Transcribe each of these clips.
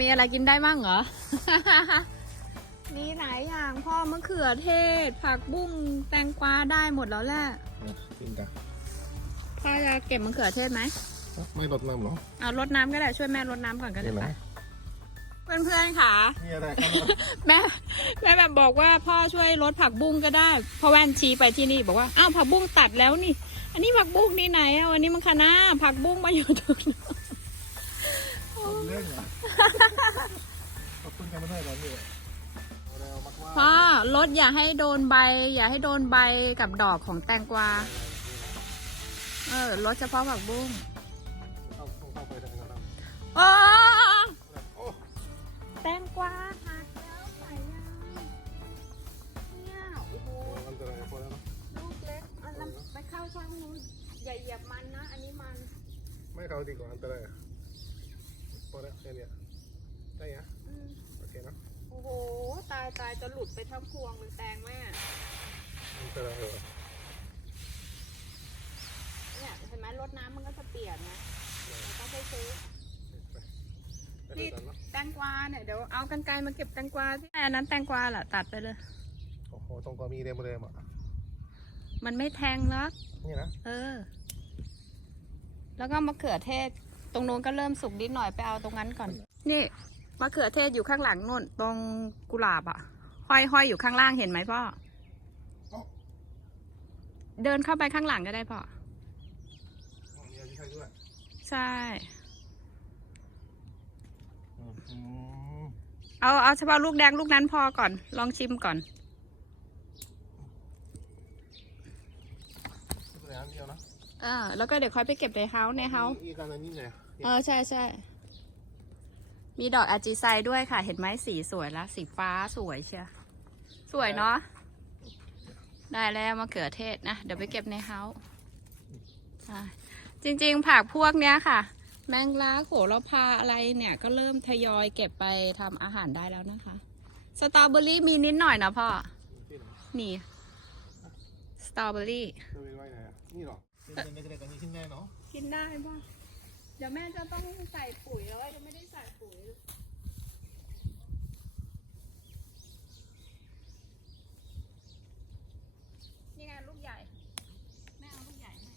มีอะไรกินได้บ้างเหรอ มีหลายอย่างพ่อมะเขือเทศ ผักบุ้งแตงกวาได้หมดแล้วแหละ กินกันพ่อจะเก็บมะเขือเทศไหม ไม่ลดน้ำหรอ เอารดน้ำก็ได้ช่วยแม่รดน้ำก่อนก็ได้นี่ปะนะเพื่อนๆค่ะ มีอะไรครับแม่แม่แบบบอกว่าพ่อช่วยลดผักบุ้งก็ได้พ่อแว่นชี้ไปที่นี่บอกว่าอ้าวผักบุ้งตัดแล้วนี่ อันนี้ผักบุ้งนี่ไหนอะวันนี้มันคะน้าผักบุ้งมาอยู่ตรงนั้น เรื่องเหรอขอบคุณกันไม่ได้หรอเนี่ยเร็วมากว่าพ่อลดอย่าให้โดนใบ อย่าให้โดนใบกับดอกของแตงกวา เออลดเฉพาะผักบุ้งเข้าเข้าไปได้แล้วนะโอ้โอ้แตงกวาหักแล้วใส่ยังเนี่ยโอ้โหมันจะอะไรพอแล้วนะลูกเล็กอันนั้นไปเข้าช่องนู้นอย่าเหยียบมันนะ อันนี้มัน ไม่เข้าดีกว่าอันตราย พอแล้วแค่นี้ได้ยังอืมโอเคนะโอ้โห ตายตายจะหลุดไปทั้งพวงเลยแตงแม่อันตรายเหรอเนี่ยเห็นไหมรดน้ำมันก็จะเปียกไงเราต้องไปซื้อไปไปกันเนาะแตงกวาเนี่ยเดี๋ยวเอากันไกลมาเก็บแตงกวาที่อันนั้นแตงกวาแหละตัดไปเลยโอ้โหตรงก็มีเรมเรมอะมันไม่แทงหรอกนี่นะเออ แล้วก็มะเขือเทศ ตรงนู้นก็เริ่มสุกนิดหน่อยไปเอาตรงนั้นก่อน นี่มะเขือเทศอยู่ข้างหลังนู่น ตรงกุหลาบอะห้อยห้อยอยู่ข้างล่างเห็นไหมพ่อ เดินเข้าไปข้างหลังก็ได้พ่อมีอะไรที่ใช่ด้วยใช่อืมเอาเอาเฉพาะลูกแดงลูกนั้นพอก่อน ลองชิมก่อน เหลืออันเดียวนะ เออแล้วก็เดี๋ยวค่อยไปเก็บในเฮาส์ในเฮาส์อีกอันนึงนี่ไงเออใช่ใช่มีดอกอาจิไซด้วยค่ะ เห็นไหมสีสวยแล้วสีฟ้าสวยเชียวสวยเนาะได้แล้วมะเขือเทศนะเดี๋ยวไปเก็บในเฮาส์ใช่จริงๆผักพวกเนี้ยค่ะ แมงลักโหระพาอะไรเนี่ยก็เริ่มทยอยเก็บไปทำอาหารได้แล้วนะคะ สตรอเบอรี่มีนิดหน่อยนะพ่อที่ไหนนี่ สตรอเบอรี่จะไปไว้ไหนอะนี่หรอ เป็นเล็กๆกันนี่ชิ้นแน่เนาะกินได้ป่ะเดี๋ยวแม่จะต้องใส่ปุ๋ยแล้วจะไม่ได้ใส่ปุ๋ยนี่ไงลูกใหญ่ แม่เอาลูกใหญ่ให้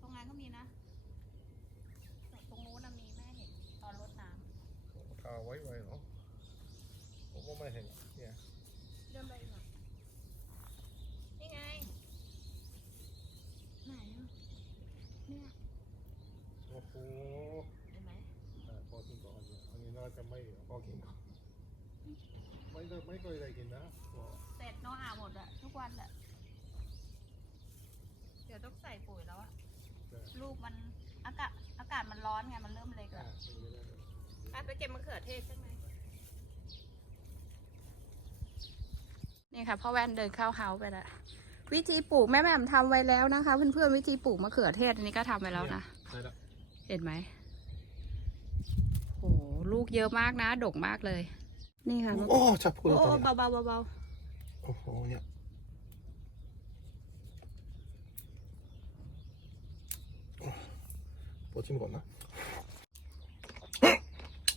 ตรงนั้นก็มีนะแต่ตรงนู้นนะมีแม่เห็นตอนรดน้ทาไว้ไว้เนาะผมก็ไม่เห็นเนี่ยำเริ่มเลยก่อนนี่ไง ไหนอะเนี่ย โอ้โห เห็นไหม พอกินก่อนอันนี้น่าจะไม่พ อกินก่อนไม่ได้ไม่เคยได้กินนะก็เสร็จเนาะอ่าหมดอะทุกวันอะเดี๋ยวต้องใส่ปุ๋ยแล้วอะจะลูกมันอากาศอากาศมันร้อนไงมันเริ่มเล็กอ่าแล้วไม่ได้เลยไปเก็บมะเขือเทศใช่ไหมนี่ค่ะพ่อแว่นเดินเข้าเฮาส์ไปแล้ววิธีปลูกแม่แม่มทำไว้แล้วนะคะ เพื่อนๆวิธีปลูกมะเขือเทศอันนี้ก็ทำไว้แล้วนะ ได้ละเห็นไหมโอ้ ลูกเยอะมากนะ ดกมากเลย นี่ค่ะโอ้จับพูดโอ้แล้วโอ้ตอนนี้เบาๆเบาโอ้โหเนี่ยพอชิมก่อนนะ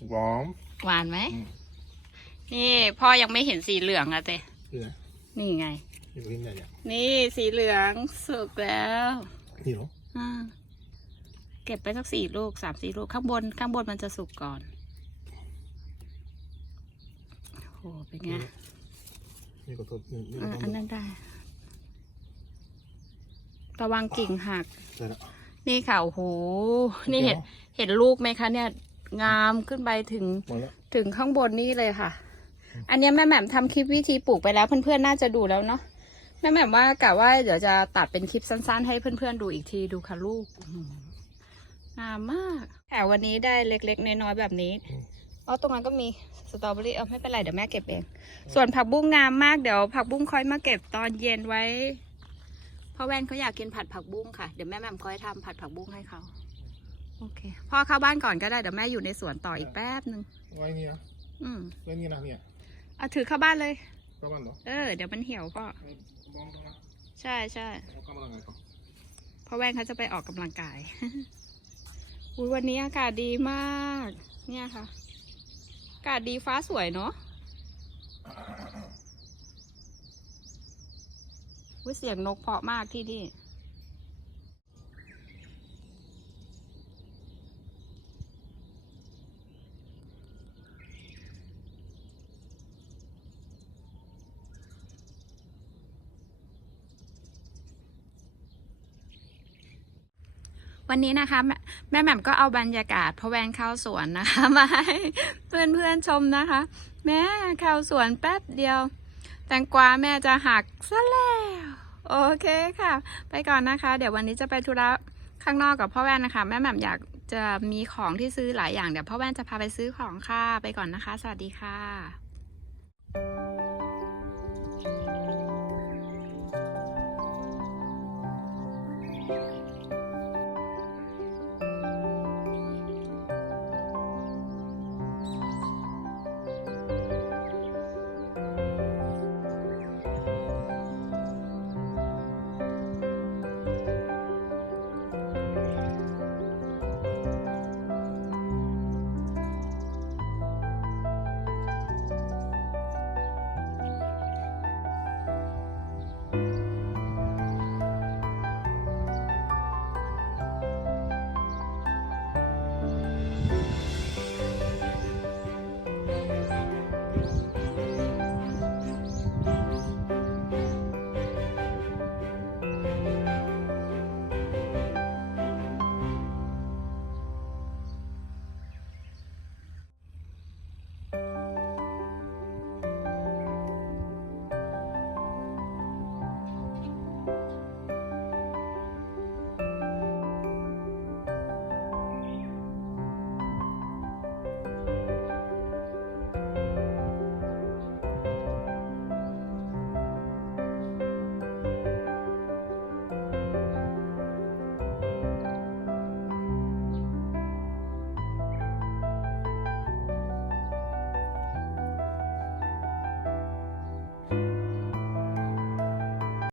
หวานๆหวานไหมอืมนี่พ่อยังไม่เห็นสีเหลืองอะเต้นี่นะนี่ไงอยู่ที่ไหนเนี่ยนี่สีเหลืองสุกแล้วนี่เหรออ่าเก็บไปสักสี่ลูกสามสี่ลูกข้างบนข้างบนมันจะสุกก่อนโอ้โห เป็นไงนี่ก็ตัวนี่นี่ก็อ่าต้อันองนั้นได้ ระวังกิ่งหักได้ละนี่ค่ะโอ้โห นี่เห็น เห็นลูกไหมคะเนี่ย งามขึ้นไปถึง หมดแล้ว ถึงข้างบนนี่เลยค่ะ อันเนี้ยแม่แหม่มทำคลิปวิธีปลูกไปแล้วเพื่อนๆน่าจะดูแล้วเนาะ แม่แหม่มว่ากะว่าเดี๋ยวจะตัดเป็นคลิปสั้นๆ ให้เพื่อนๆดูอีกทีดูค่ะลูกอื้อหืองามมากแต่วันนี้ได้เล็กๆน้อยๆแบบนี้อ๋ อ๋อตรงนั้นก็มีสตรอเบอรี่เออไม่เป็นไรเดี๋ยวแม่เก็บเอง ส่วนผักบุ้งงามมากเดี๋ยวผักบุ้งค่อยมาเก็บตอนเย็นไว้เพราะแว่นเขาอยากกินผัดผักบุ้งค่ะเดี๋ยวแม่แม่มค่อยทำผัดผักบุ้งให้เขาโอเคพ่อเข้าบ้านก่อนก็ได้เดี๋ยวแม่อยู่ในสวนต่ออีกแป๊บหนึ่งไว้เนี่ยอืมไว้นี่นะเนี่ยเอาถือเข้าบ้านเลยประมาณเหรอเออเดี๋ยวมันเหี่ยวพ่อไอ้บอมตรงนั้นใช่ใช่เอาเข้ามาทางไหนก่อแว่นเขาจะไปออกกำลังกายอุ๊ยวันนี้อากาศดีมาก เนี่ยค่ะ กาศดีฟ้าสวยเนาะวิเสียงนกเพาะมากที่นี่ วันนี้นะคะแม่แม่แหม่มก็เอาบรรยากาศพ่อแวนเข้าสวนนะคะมาให้เพื่อนๆชมนะคะ แม่เข้าสวนแป๊บเดียว แตงกวาแม่จะหักซะแล้วโอเคค่ะ ไปก่อนนะคะ เดี๋ยววันนี้จะไปธุระข้างนอกกับพ่อแว่นนะคะ แม่แหม่มอยากจะมีของที่ซื้อหลายอย่างเดี๋ยวพ่อแว่นจะพาไปซื้อของค่ะ ไปก่อนนะคะ สวัสดีค่ะ